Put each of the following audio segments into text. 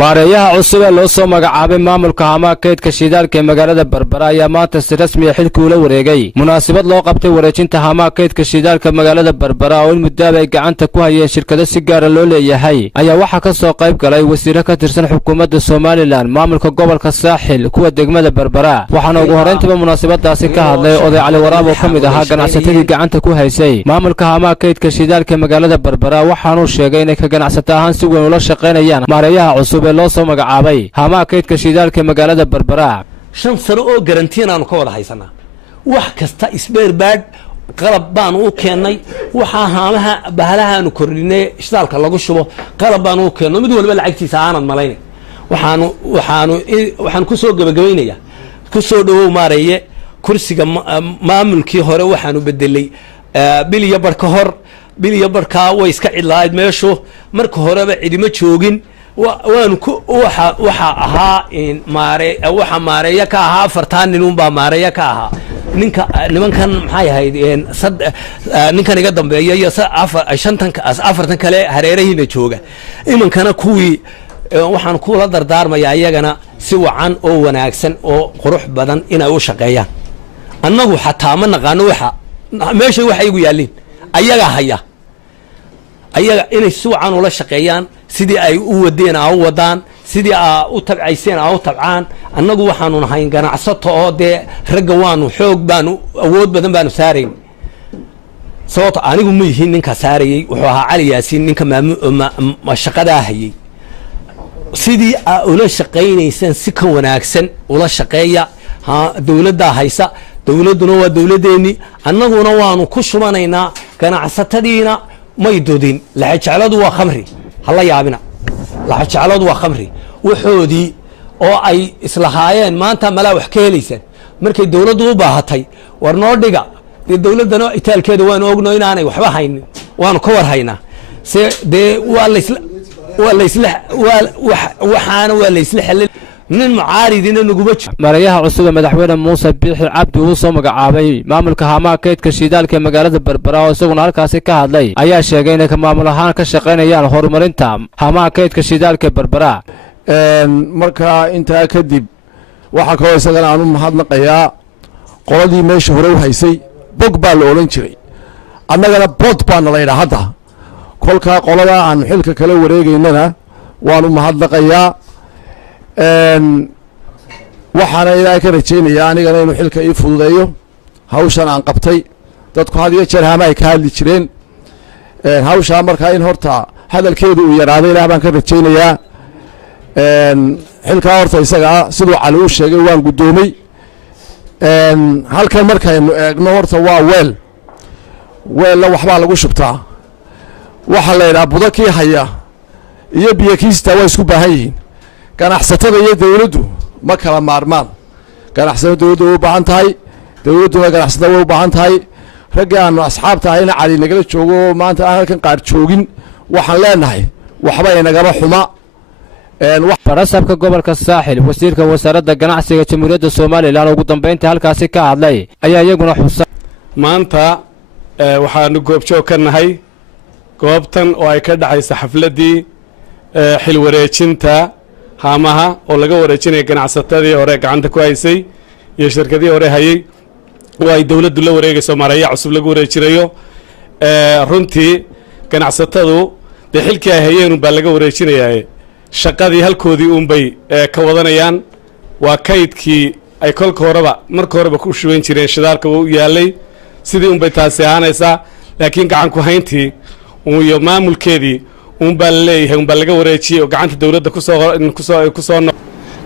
maareeyaha cusub ee loo soo magacaabay maamulka hamaha kaydka shidaalka ee magaalada Berbera ayaa maanta si rasmi ah xilka ula wareegay munaasabad loo qabtay wareejinta hamaha kaydka shidaalka magaalada Berbera oo muddo ay gacanta ku hayeen shirkado si gaar ah loo leeyahay ayaa waxa ka soo qayb galay wasiiro ka tirsan xukuumadda Soomaaliland maamulka gobolka Saaxil kuwa degmada Berbera waxaana ugu horeyntiba munaasabadaasi ka hadlay oday Cali Waraab oo kamid ahaa ganacsatadii gacanta ku haysay maamulka hamaha kaydka shidaalka magaalada Berbera waxaanu sheegay in ka ganacsato ahaan si weyn ula shaqeynayaan maareeyaha cusub loo soo magacaabay hamaha kaydka shidaalka magaalada Berbera 5 sano oo garantiin aanu ka wada haysanaa wax kasta isbeerbaad qalab baan u keenay waxa hamaha bahalahaanu kordhinay shidaalka lagu shubo qalab baan u keenay mid walba lacagtiisa aanad malaynay waxaan ku soo gabagabeynaya ku soo dhawow maareeye kursiga maamulkii hore waxaanu bedelay biliya barka hor biliya barka way iska cidlaayad meesho marka horeba cidima joogin waan ku waxa ahaa in waxa maareeya ka ahaa 4 nin baa maareeya ka ahaa nimankan maxay ahayd ninkan iga dambeeya iyo 4 kale hareerahiina jooga imankana kuwii waxaan ku la dardaarmaya iyagana si wacan oo wanaagsan oo qurux badan inay u shaqeeyaan annagu xataa ma naqaano waxa meesha waxa igu yaalin ayaga haya ayaga inay si wacan ula shaqeeyaan sidii ay u wadeen oo wadaan sidii u tabcayseen oo tabcaan annagu waxaanu nahay ganacsato oo de ragga waanu xoog baanu awood badan baanu saareen sababta anigu ma yihiin ninka saarayay wuxuu ahaa Cali Yaasiin ninka shaqada hayay sidii ula shaqeynaysan si ka wanaagsan ula shaqeeya dawladda haysa dawladuna waa dawladeeni annaguna waanu ku shubanaynaa ganacsatadiina may doodin la jecladu waa khamri hala yaabina la jecladu waa khamri waxoodii oo ay islahaayeen maanta mala wax ka helaysan markay dawladdu u baahatay war noo dhiga dawladana itaalkeeda waan ogno inaanay waxba haynin waanu ka war haynaa de waa la isla xalin nin mucaaridina nuguma jiro maareeyaha cusub ee madaxweyne Muuse Biixi Cabdi uu soo magacaabay maamulka hamaha kaydka shidaalka magaalada Berbera oo isaguna halkaasi ka hadlay ayaa sheegay in maamul ahaan ka shaqeynayaan horumarinta hamaha kaydka shidaalka Berbera marka inta kadib waxa kale isagana aanu mahadnaqayaa qoladii meesha hore u haysay bog baa la oran jiray annagana bod baan la yiraahdaa hadda kolka qolada aan xilka kala wareegaynana waanu mahadnaqayaa waxaana ilaahay ka rajeynayaa anigana inuu xilka ii fududeeyo hawshan aan qabtay dadku had iyo jeer hama ay ka hadli jireen hawshaa markaa in horta hadalkeedu uu yaraaday ilaah baan ka rajeynayaa xilkaa horta isaga siduu Cali uu sheegay waan gudoomay halkan markaynu eegno horta waa weel la waxbaa lagu shubtaa waxa la yiraahdaa budakii haya iyo biyakiista way isku baahan yihiin ganacsatada iyo dawladdu ma kala maarmaan ganacsatada dawladdu u baahan tahay dawladuna ganacsatada way u baahan tahay raggaanu asxaabta ahayna Cali nagala joogo maanta halkan qaar joogin waxaan leenahay waxba inagaba xuma barasabka gobolka Saaxil wasiirka wasaaradda ganacsiga Jamhuuriyadda Soomaaliland ugu dambeyntii halkaasi ka hadlay ayaa iyaguna xusay maanta waxaanu goobjoog ka nahay goobtan oo ay ka dhacayso xafladii xil wareejinta hamaha oo laga wareejinay ganacsatadii hore gacanta ku haysay iyo shirkadii hore hayay oo ay dawladdu la wareegayso maareeyaha cusub lagu wareejinayo runtii ganacsatadu xilkii ay hayeen baa laga wareejinayaa shaqadii halkoodii bay ka wadanayaan waa kaydkii ay kolka horeba marka horeba ku shuban jireen shidaalka uu yaalay sidii bay taasi ahaanaysaa laakiin gacan ku hayntii iyo maamulkeedii baa leeyahay baa laga wareejiyay oo gacanta dawladda ku soo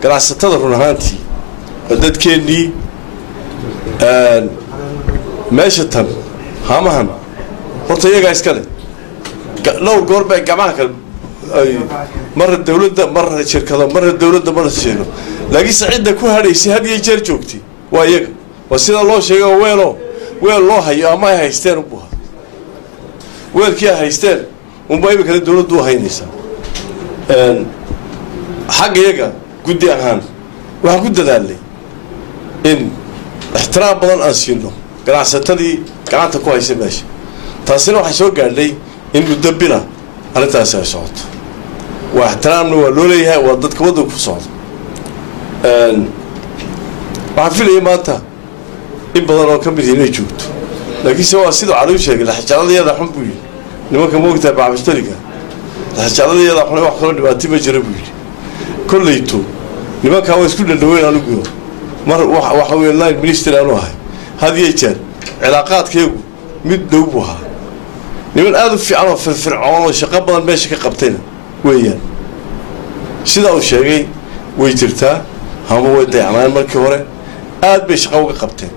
ganacsatada run ahaantii dadkeennii meesha tan hamahan horta iyagaa iskale dhowr goor bay gacmaha kale marra dawladda marra shirkado marra dawladda marra sheeno laakiin cidda ku hadhaysay had iyo jeer joogtay waa iyaga waa sida loo sheegay weel loo hayo ama ay haysteen weelkii ay haysteen unbaa imikana dawladdu u haynaysaa xagga iyaga guddi ahaan waxaan ku dadaalnay in ixtiraam badan aan siino ganacsatadii gacanta ku haysay meesha taasina waxay soo gaadhay in muddo bila arrintaasi ay socoto waa ixtiraamna waa loo leeyahay waa dadka waddanka ku socda waxaan filaya maanta in badan oo ka mid inay joogto laakiinse waa siduu cali u sheegay laxjecladayada xun buu yidhi nimanka moogtahay bacbashtariga laxjecladayada xun wax kaloo dhibaato ma jira buu yidhi kollayto nimankaa waa isku dhandhaweyn anigu mar waxa weeye line minister aanu ahay had iyo jeer cilaaqaadkaygu mid dhow buu ahaa niman aad u fiican oo firfircoon oo shaqo badan meesha ka qabtayna weeyaan sidaa uu sheegay way jirtaa hama way dayacnaan markii hore aad bay shaqo uga qabteen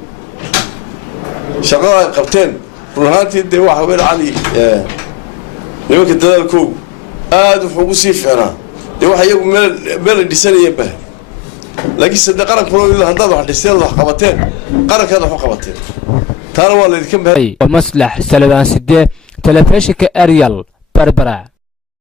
shaqada ay qabteen run ahaantii dee waxa weyn cali nimanka dadaalkoogu aad wuxuu ugu sii fiicnaa dee waxa iyagu meel ay dhisanayeen bah laakiin sadde qarankuna haddaad wax dhisteen wax qabateen qarankaad wax u qabateen taana waa laydinka maslax salabaan sidee telefishinka Ariel Berbera.